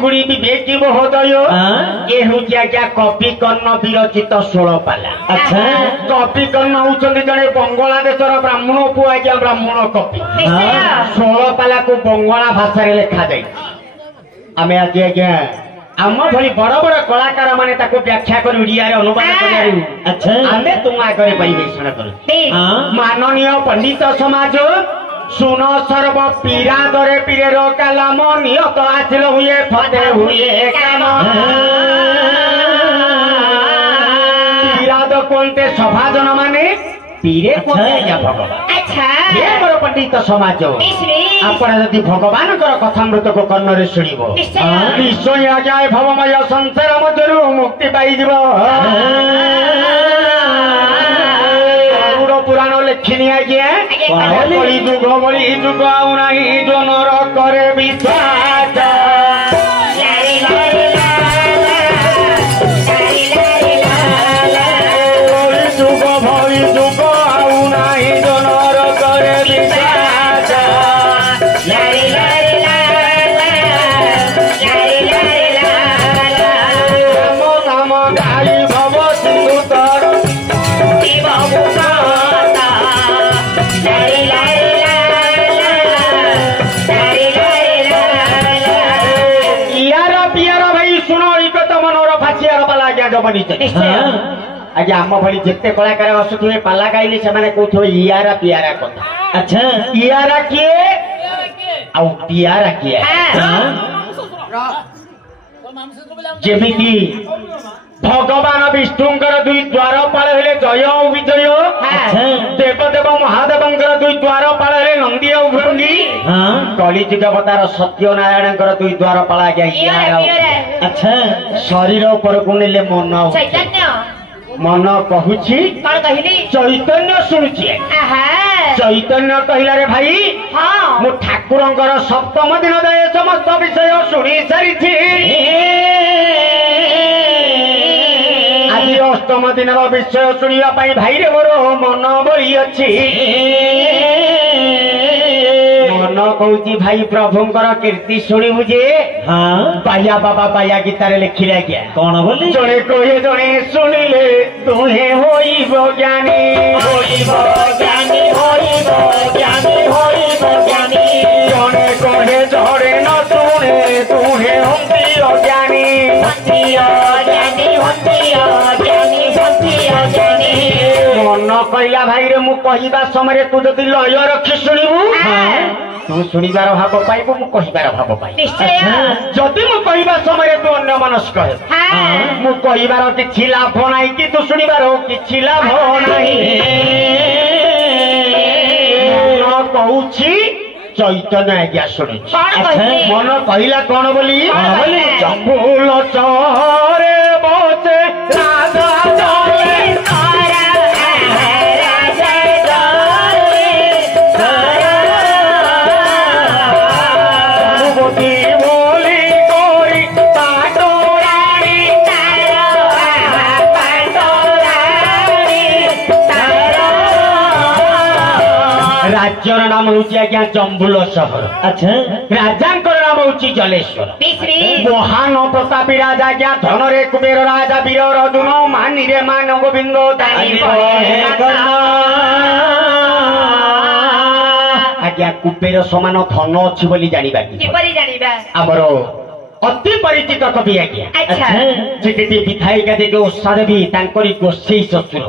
गुड़ी विवेकी महोदय ये हूँ क्या कॉपी कर्ण विरचित 16 पाला। अच्छा कॉपी कर्ण होउछन्ति जने बांग्लादेशर ब्राह्मण पु आज्ञा ब्राह्मण कॉपी 16 पाला को बंगला भाषा रे लिखा जाय। आमे आज आज्ञा आम भली बड़ बड़ कलाकार माने ताको व्याख्या कर ओडिया रे अनुवाद करियारू। अच्छा आमे तुम आगे परिवेषण करू। माननीय पंडित समाज सुन सर्व पीरा दरे पीरे रो कालाम नियत आथिल हुए फते हुए काम पीरा द कोनते सभाजन माने पीरे कोनते आज्ञा भगवान। अच्छा हे मोर पंडित समाज आपण यदि भगवान कथामृत को कर्ण रे सुनिबो निश्चय आज्ञा भवमय संसार मध्यरु मुक्ति पाई जीव। पुराण लेखिनी आज्ञा बड़ी जुग आउ नाही जनर करे विश्वास जुग भई जुग आउ नाही जनर करे विश्वास नाम गाई भव सिंधु तर आज्ञा आम भली जिते कलाकार आसुवे पाला गाइले से कहते इयारा पियारा कथा। अच्छा इयारा किए आउ पियारा किए जेमिति भगवान विष्णुंकर दुई द्वारपाल हेले जय और विजय देवदेव महादेवंकर दुई द्वारपाल हेले नंदी और भृंगी कलिजुग अवतार सत्यनारायण दुई द्वारपाल आज्ञा इयारा। अच्छा शरीर ऊपर को नेले मन मन कहूची चैतन्य शुणुची चैतन्य कहला रे भाई मु ठाकुरंकर सप्तम दिन दे समस्त विषय शुणी सारी आज अष्टम दिन विषय शुणा भाई रे मोर मन बड़ी अच्छी मन कहूची भाई प्रभुंकर कीर्ति शुणु जे बाया बाबा बाया गीतार लिखिले आज्ञा कौन बोली जड़े कहे जड़े शुणिले तुहे होइब ज्ञानी होइब ज्ञानी होइब ज्ञानी होइब ज्ञानी जड़े कहे जड़े न शुणे तुहे होंती अज्ञानी होंती अज्ञानी होंती अज्ञानी होंती अज्ञानी मन कहला भाई रे मु कहिबा समय तू जदि लय रखी शुणिबू तू शुणिबार भाव पाइबू मु कहिबार भाव पाइबू। जदि मु कहिबा समय तू अन्य मनस्क हे मु कहिबार किछि लाभ नाही कि तू शुणिबार किछि लाभ नाही मन कहूछि चैतन्य आज्ञा शुणु मन कहला कौन बोली जंबुल चरे बचे राजा चले राज्यर नाम हूँ आज्ञा जंबुल सहर। अच्छा राजा नाम हूँ जलेश्वर महान प्रतापी राजा आज्ञा धन रे कुबेर राजा वीर अर्जुन मानी रे मान गोविंद आज्ञा कुबेर समान धन अच्छी बोली जानिबा आमर अति परिचित कवि आज्ञा जी विधायिका देवी उषा देवी गोस्वी शत्रु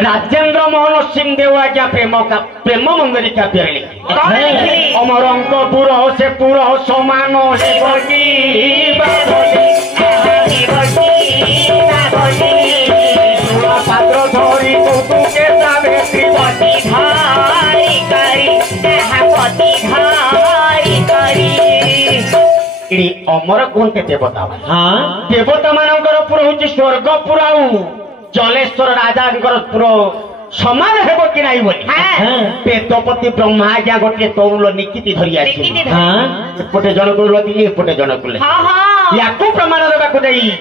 राजेंद्र मोहन सिंह देव आज्ञा प्रेम मंदिरी काव्य लिखी अमरंकपुर से पुर समान पात्र धरी अमर कहते देवता देवता मानकर पुर हूँ स्वर्गपुर आउ जलेश्वर राजा पुर समान हेब कि नहीं बोली पेदपति ब्रह्मा आज्ञा गोटे तौल निकिति धरी एपटे जन को लगे एपटे जन को या प्रमाण देवाक जाई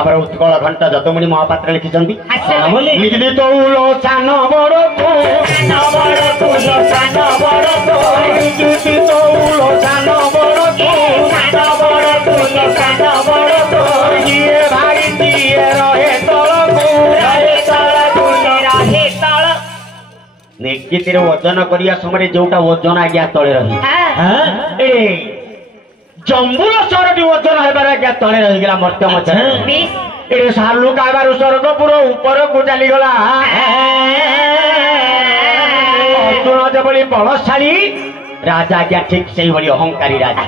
आमर उत्कल घंटा जतमुनि महापात्र लिखिछन्ति निकिति तौल सान बड़ निकिति तौल सान बड़ निश्चित ओजन करिया समय जोटा ओजन आज्ञा तले रही ए जम्बुर सरटी ओजन हेबार आज्ञा तले रहीगला मर्त्य मछरे ए सालू काबार स्वर्गपुर ऊपर को चली गला अर्जुन जेबली बलशाली राजा आज्ञा ठीक से बड़ी अहंकारी राजा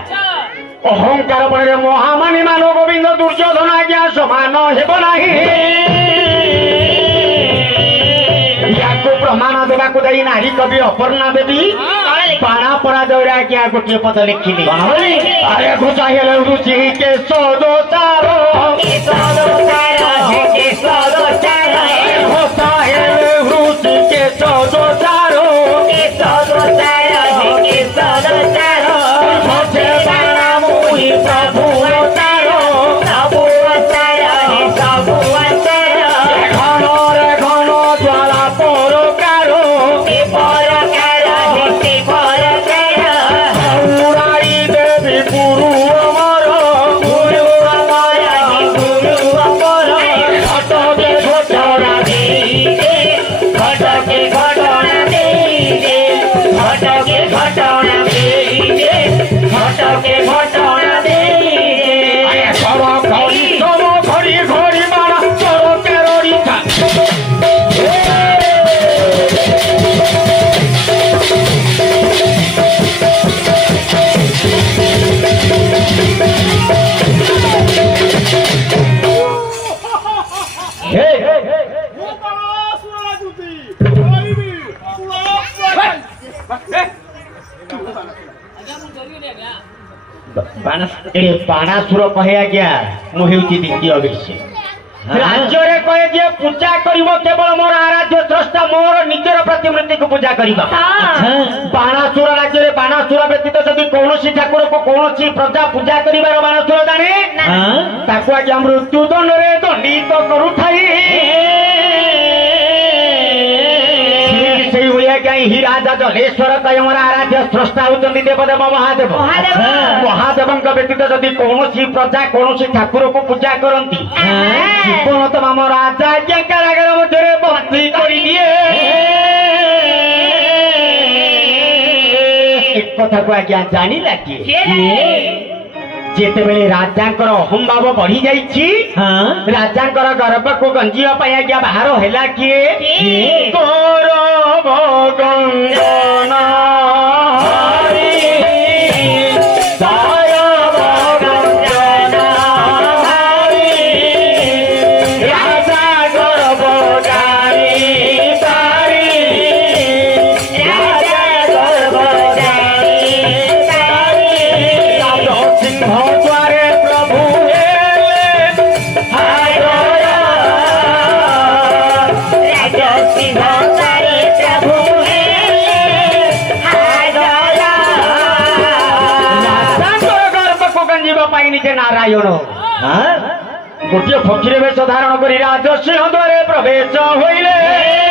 अहंकार बड़े महामानी मानव गोविंद दुर्योधन आज्ञा समान हेब नाही याको प्रमाण देवा को दई नारी कवि अपर्णा देवी पाणा पराजय आज्ञा गोटे पद लिखिली अरे घुसाइले रुचि के सदो सारो घुसाइले रुचि के सदो सारो बाणासुर कहे आज्ञा मुझे द्वितीय विषय राज्य कहे जे पूजा करिवो केवल मोर आराध्य द्रष्टा मोर निजर प्रतिमूर्ति को पूजा करिबा बाणासुर राज्य रे बाणासुर व्यतीत जदि कोनोसी ठाकुर को कोनोसी प्रजा पूजा करिबार बाणासुर जाने ताको आज्ञा मृत्यु दंड रे दंडित करूथाई ही राजा जलेश्वर कयमर आराध्य स्रष्टा होती देवदेव महादेव महादेव व्यतीत जदि कौन प्रजा कौन ठाकुर को पूजा करती जीवन तमाम राजा कारागार मध्य बंदी कर दिए एक कथा को आज्ञा जानी लगे जेते बेले राजांकर अहम भाव बढ़ी जाइछि राजांकर गर्भ को गंजिया पाई आज्ञा बाहर हैला किए गौरव गंजना नारायण गोटे फकीर वेश धारण कर राजसिंह द्वारे प्रवेश होइले